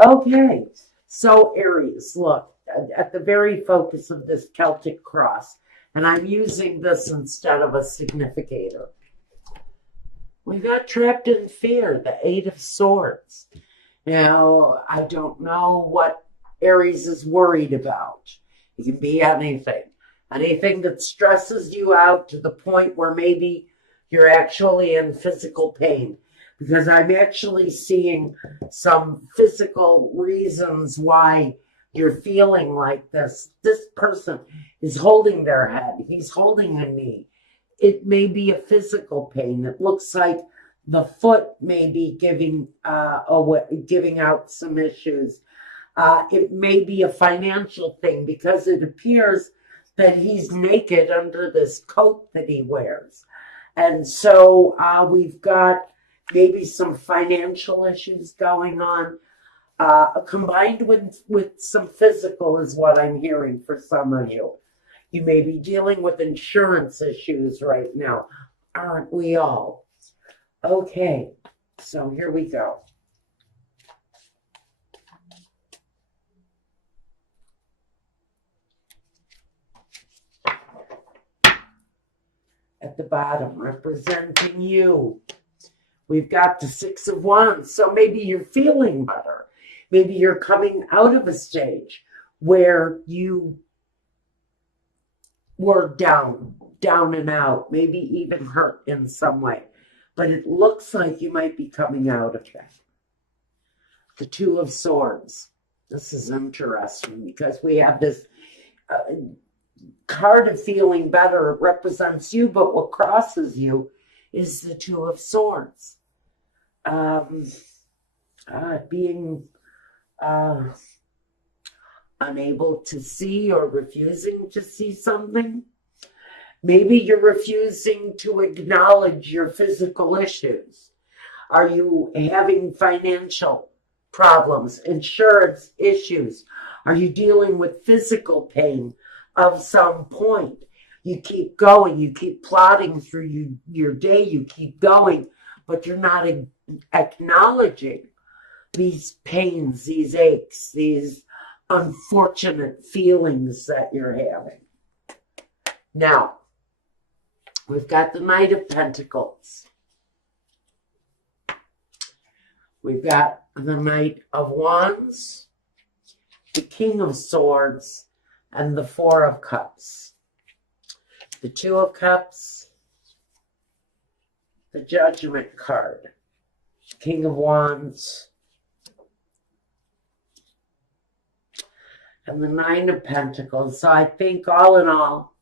Okay, so Aries, look, at the very focus of this Celtic cross, and I'm using this instead of a significator. We got trapped in fear, the Eight of Swords. Now, I don't know what Aries is worried about. It can be anything. Anything that stresses you out to the point where maybe you're actually in physical pain. Because I'm actually seeing some physical reasons why you're feeling like this. This person is holding their head. He's holding a knee. It may be a physical pain. It looks like the foot may be giving out some issues. It may be a financial thing because it appears that he's naked under this coat that he wears. And so we've got maybe some financial issues going on, combined with some physical is what I'm hearing for some of you. You may be dealing with insurance issues right now. Aren't we all? Okay, so here we go. At the bottom, representing you, we've got the Six of Wands. So maybe you're feeling better. Maybe you're coming out of a stage where you were down and out, maybe even hurt in some way. But it looks like you might be coming out of that. The Two of Swords. This is interesting because we have this card of feeling better. It represents you, but what crosses you is the Two of Swords. Being unable to see or refusing to see something. Maybe you're refusing to acknowledge your physical issues. Are you having financial problems, insurance issues? Are you dealing with physical pain of some point? You keep going, you keep plodding through your day, you keep going, but you're not acknowledging these pains, these aches, these unfortunate feelings that you're having. Now, we've got the Knight of Pentacles. We've got the Knight of Wands, the King of Swords, and the Four of Cups. The Two of Cups, the Judgment card, King of Wands, and the Nine of Pentacles. So I think all in all,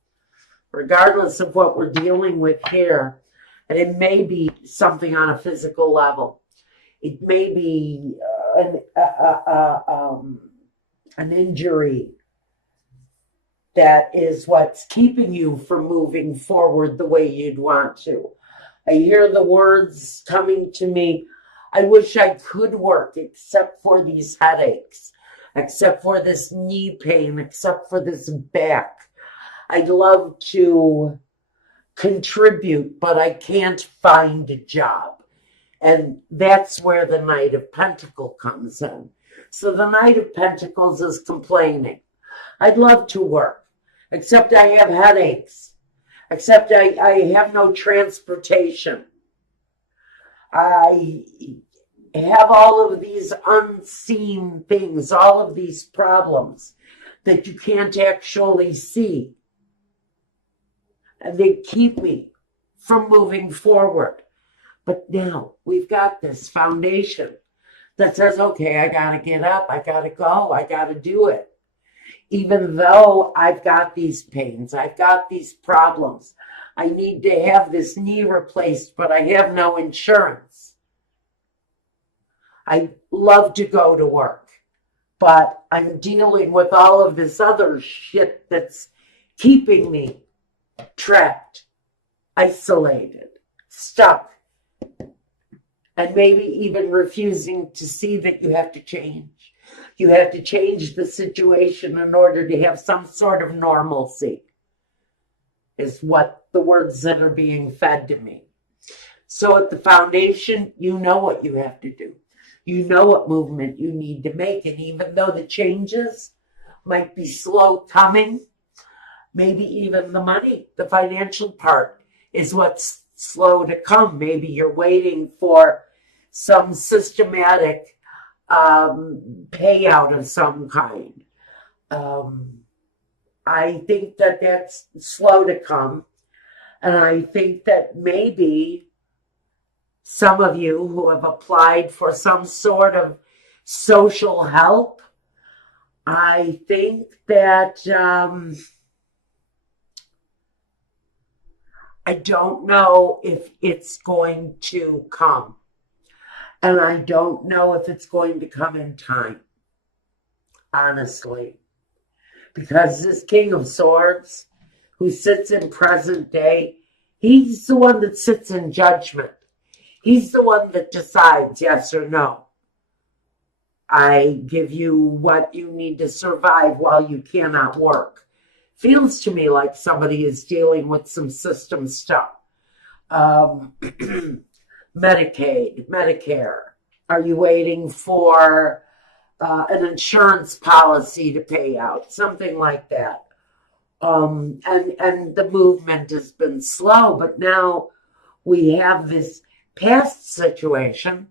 regardless of what we're dealing with here, and it may be something on a physical level, it may be an injury that is what's keeping you from moving forward the way you'd want to. I hear the words coming to me, I wish I could work except for these headaches, except for this knee pain, except for this back. I'd love to contribute, but I can't find a job. And that's where the Knight of Pentacles comes in. So the Knight of Pentacles is complaining. I'd love to work, except I have headaches, except I have no transportation. I have all of these unseen things, all of these problems that you can't actually see. And they keep me from moving forward. But now we've got this foundation that says, okay, I got to get up, I got to go, I got to do it. Even though I've got these pains, I've got these problems, I need to have this knee replaced, but I have no insurance. I love to go to work, but I'm dealing with all of this other shit that's keeping me trapped, isolated, stuck, and maybe even refusing to see that you have to change. You have to change the situation in order to have some sort of normalcy, is what the words that are being fed to me. So at the foundation, you know what you have to do. You know what movement you need to make. And even though the changes might be slow coming, maybe even the money, the financial part is what's slow to come. Maybe you're waiting for some systematic payout of some kind. I think that that's slow to come. And I think that maybe some of you who have applied for some sort of social help, I think that I don't know if it's going to come. And I don't know if it's going to come in time, honestly. Because this King of Swords, who sits in present day, he's the one that sits in judgment. He's the one that decides yes or no. I give you what you need to survive while you cannot work. Feels to me like somebody is dealing with some system stuff. Medicaid, Medicare. Are you waiting for an insurance policy to pay out? Something like that. And the movement has been slow, but now we have this past situation,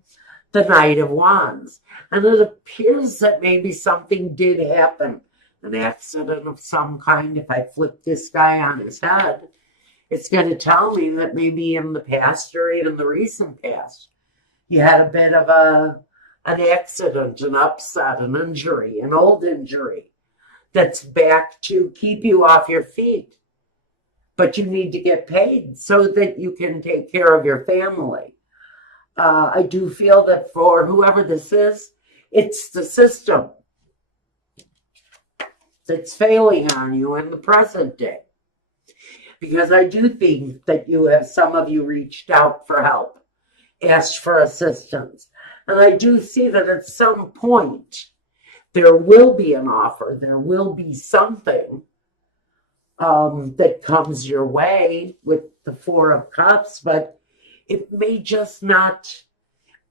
the Knight of Wands. And it appears that maybe something did happen, an accident of some kind. If I flip this guy on his head, it's going to tell me that maybe in the past or even the recent past, you had a bit of an accident, an upset, an injury, an old injury that's back to keep you off your feet. But you need to get paid so that you can take care of your family. I do feel that for whoever this is, it's the system that's failing on you in the present day. Because I do think that some of you reached out for help, asked for assistance. And I do see that at some point, there will be an offer, there will be something that comes your way with the Four of Cups, but it may just not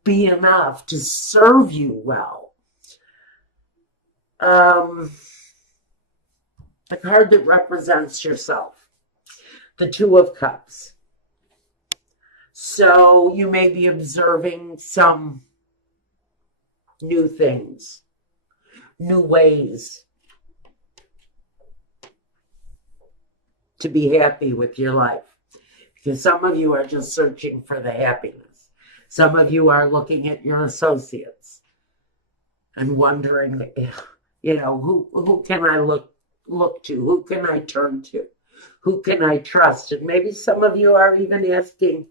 be enough to serve you well. The card that represents yourself, the Two of Cups. So you may be observing some new things, new ways to be happy with your life. Because some of you are just searching for the happiness. Some of you are looking at your associates and wondering, who can I look to? Who can I turn to? Who can I trust? And maybe some of you are even asking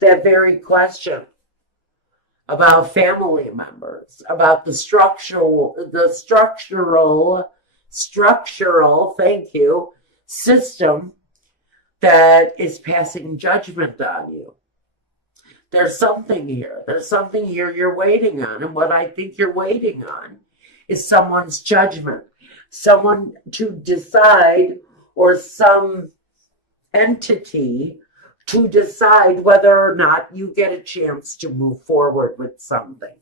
that very question about family members, about the structural, thank you, system that is passing judgment on you. There's something here. There's something here you're waiting on. And what I think you're waiting on is someone's judgment. Someone to decide, or some entity to decide whether or not you get a chance to move forward with something.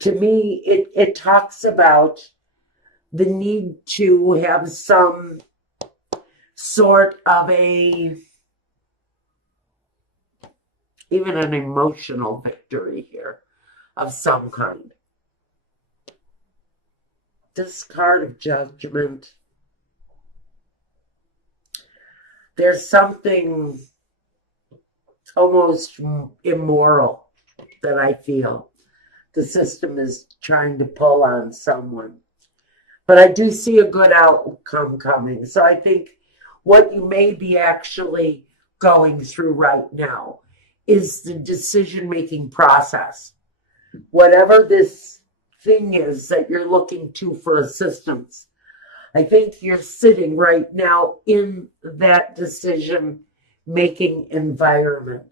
To me, it talks about the need to have some sort of even an emotional victory here of some kind. This card of Judgment, there's something almost immoral that I feel the system is trying to pull on someone. But I do see a good outcome coming. So I think what you may be actually going through right now is the decision-making process. Whatever this thing is that you're looking to for assistance, I think you're sitting right now in that decision-making environment.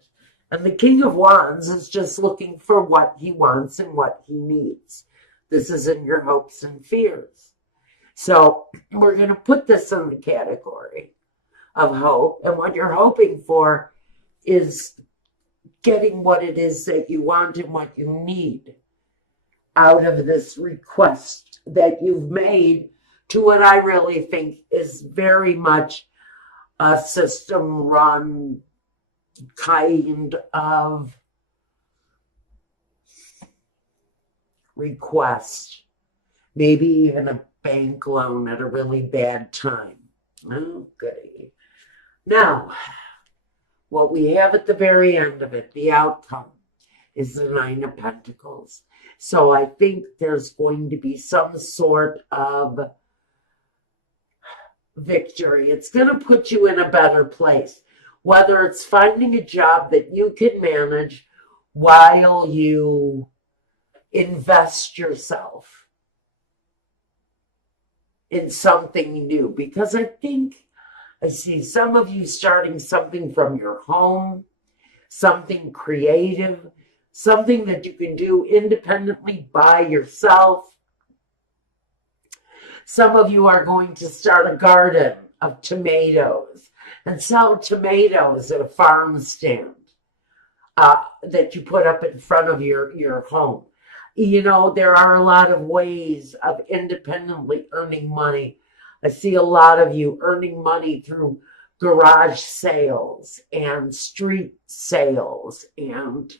And the King of Wands is just looking for what he wants and what he needs. This is in your hopes and fears. So we're going to put this in the category of hope. And what you're hoping for is getting what it is that you want and what you need. out of this request that you've made to what I really think is very much a system-run kind of request. Maybe even a bank loan at a really bad time. Oh, goody. Now, what we have at the very end of it, the outcome, is the Nine of Pentacles. So I think there's going to be some sort of victory. It's going to put you in a better place. Whether it's finding a job that you can manage while you invest yourself in something new. Because I think I see some of you starting something from your home, something creative, something that you can do independently by yourself. Some of you are going to start a garden of tomatoes and sell tomatoes at a farm stand that you put up in front of your home. You know, there are a lot of ways of independently earning money. I see a lot of you earning money through garage sales and street sales and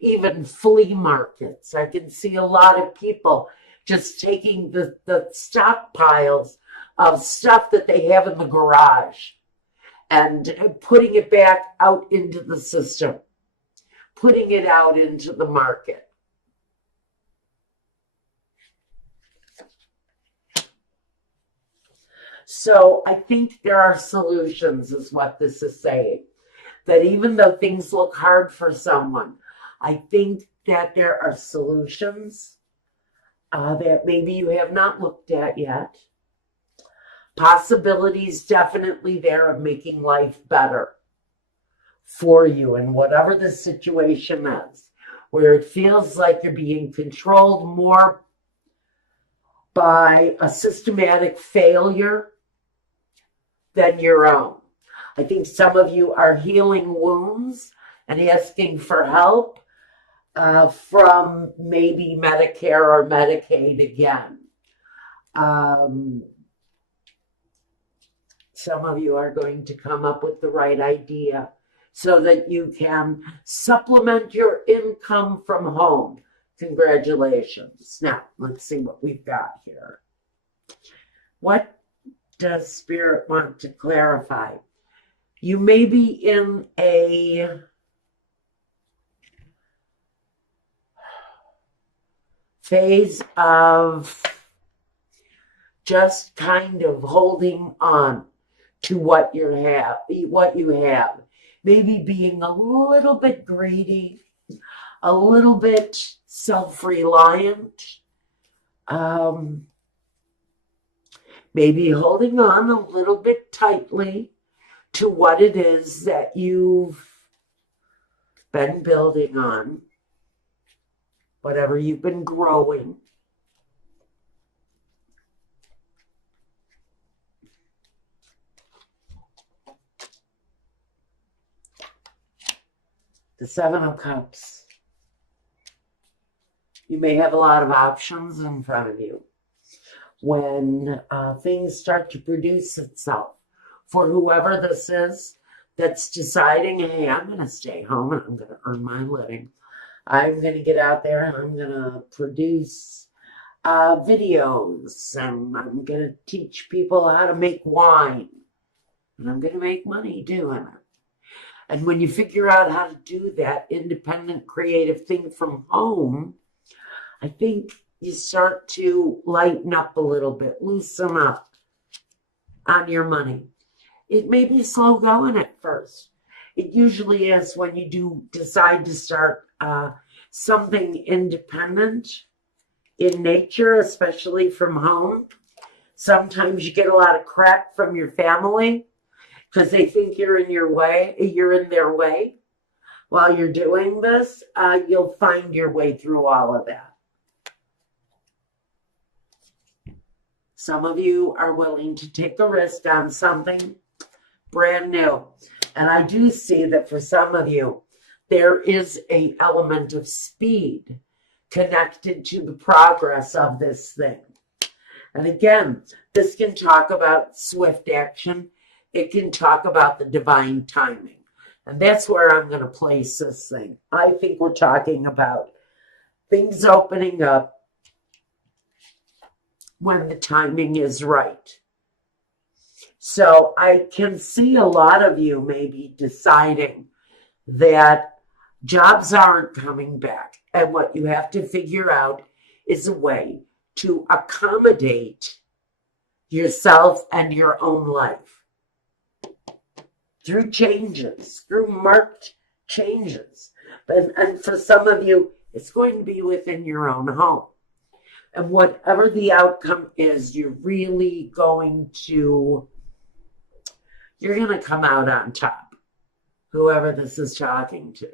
even flea markets. I can see a lot of people just taking the stockpiles of stuff that they have in the garage and putting it back out into the system, putting it out into the market. So I think there are solutions, is what this is saying. That even though things look hard for someone, I think that there are solutions that maybe you have not looked at yet. Possibilities definitely there of making life better for you in whatever the situation is, where it feels like you're being controlled more by a systematic failure than your own. I think some of you are healing wounds and asking for help from maybe Medicare or Medicaid again. Some of you are going to come up with the right idea so that you can supplement your income from home. Congratulations. Now, let's see what we've got here. What does Spirit want to clarify? You may be in a phase of just kind of holding on to what you have. Maybe being a little bit greedy, a little bit self-reliant, maybe holding on a little bit tightly to what it is that you've been building on, whatever you've been growing. The Seven of Cups. You may have a lot of options in front of you when things start to produce itself. For whoever this is that's deciding, hey, I'm going to stay home and I'm going to earn my living. I'm going to get out there and I'm going to produce videos and I'm going to teach people how to make wine. And I'm going to make money doing it. And when you figure out how to do that independent creative thing from home, I think you start to lighten up a little bit, loosen up on your money. It may be slow going at first. It usually is when you do decide to start something independent in nature, especially from home. Sometimes you get a lot of crap from your family because they think you're in their way. While you're doing this, you'll find your way through all of that. Some of you are willing to take a risk on something brand new. And I do see that for some of you, there is an element of speed connected to the progress of this thing. And again, this can talk about swift action. It can talk about the divine timing. And that's where I'm going to place this thing. I think we're talking about things opening up when the timing is right. So I can see a lot of you maybe deciding that jobs aren't coming back. And what you have to figure out is a way to accommodate yourself and your own life through changes, through marked changes. And for some of you, it's going to be within your own home. And whatever the outcome is, you're going to come out on top, whoever this is talking to.